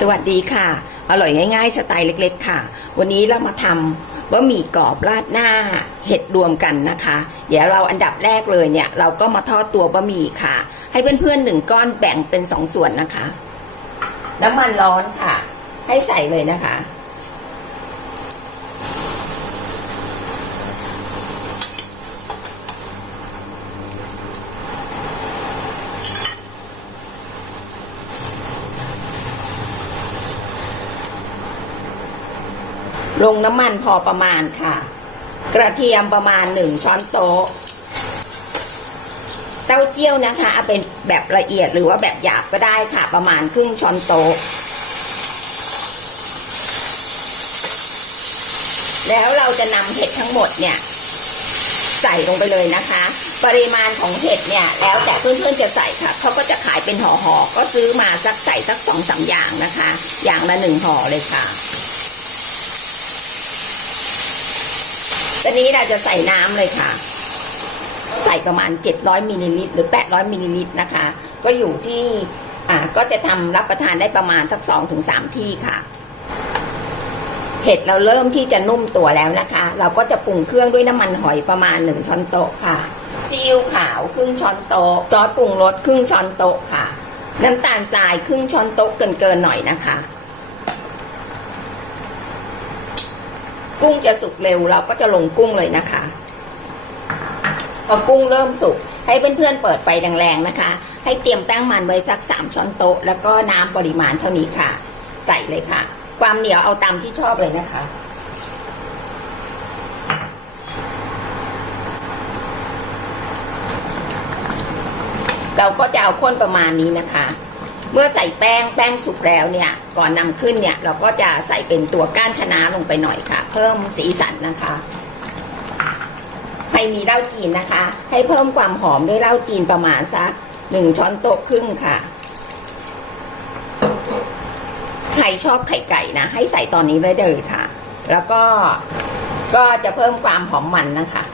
สวัสดีค่ะ อร่อยง่าย ๆ สไตล์เล็ก ๆ ค่ะ วันนี้เรามาทำบะหมี่กรอบราดหน้าเห็ดรวมกันนะคะ เดี๋ยวเราอันดับแรกเลยเนี่ย เราก็มาทอดตัวบะหมี่ค่ะ ให้เพื่อนๆหนึ่งก้อนแบ่งเป็นสองส่วนนะคะ น้ำมันร้อนค่ะ ให้ใส่เลยนะคะ ลงน้ำมันพอประมาณค่ะ กระเทียมประมาณหนึ่งช้อนโต๊ะ เต้าเจี้ยวนะคะเอาเป็นแบบละเอียดหรือว่าแบบหยาบก็ได้ค่ะ ประมาณครึ่งช้อนโต๊ะ แล้วเราจะนำเห็ดทั้งหมดเนี่ยใส่ลงไปเลยนะคะ ปริมาณของเห็ดเนี่ย แล้วแต่เพื่อนๆจะใส่ค่ะเขาก็จะขายเป็นห่อๆก็ซื้อมาสักใส่สักสองสามอย่างนะคะ อย่างละหนึ่งห่อเลยค่ะ ตอนนี้เราจะใส่น้ำเลยค่ะ ใส่ประมาณ 700มิลลิลิตรหรือ 800มิลลิลิตรนะคะ ก็อยู่ที่อ่าก็จะทำรับประทานได้ประมาณสักสองถึงสามที่ค่ะเห็ดเราเริ่มที่จะนุ่มตัวแล้วนะคะ เราก็จะปรุงเครื่องด้วยน้ำมันหอยประมาณหนึ่งช้อนโต๊ะค่ะซีอิ๊วขาวครึ่งช้อนโต๊ะซอสปรุงรสครึ่งช้อนโต๊ะค่ะ น้ำตาลทรายครึ่งช้อนโต๊ะเกินๆหน่อยนะคะ กุ้งจะสุกเร็วเราก็จะลงกุ้งเลยนะคะพอกุ้งเริ่มสุกให้เพื่อนๆเปิดไฟแรงๆนะคะ ให้เตรียมแป้งมันไว้สักสามช้อนโต๊ะแล้วก็น้ำปริมาณเท่านี้ค่ะใส่เลยค่ะ ความเหนียวเอาตามที่ชอบเลยนะคะ เราก็จะเอาข้นประมาณนี้นะคะ เมื่อใส่แป้งแป้งสุกแล้วเนี่ยก่อนนำขึ้นเนี่ยเราก็จะใส่เป็นตัวก้านคะน้าลงไปหน่อยค่ะ เพิ่มสีสันนะคะ ใครมีเหล้าจีนนะคะ ให้เพิ่มความหอมด้วยเหล้าจีนประมาณสักหนึ่งช้อนโต๊ะครึ่งค่ะใครชอบไข่ไก่นะ ให้ใส่ตอนนี้เลยเลยค่ะ แล้วก็ก็จะเพิ่มความหอมมันนะคะ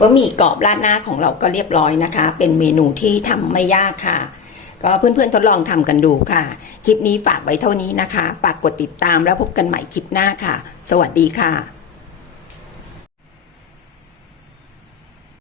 บะหมี่กรอบราดหน้าของเราก็เรียบร้อยนะคะ เป็นเมนูที่ทำไม่ยากค่ะ ก็เพื่อนๆทดลองทำกันดูค่ะ คลิปนี้ฝากไว้เท่านี้นะคะ ฝากกดติดตามแล้วพบกันใหม่คลิปหน้าค่ะ สวัสดีค่ะ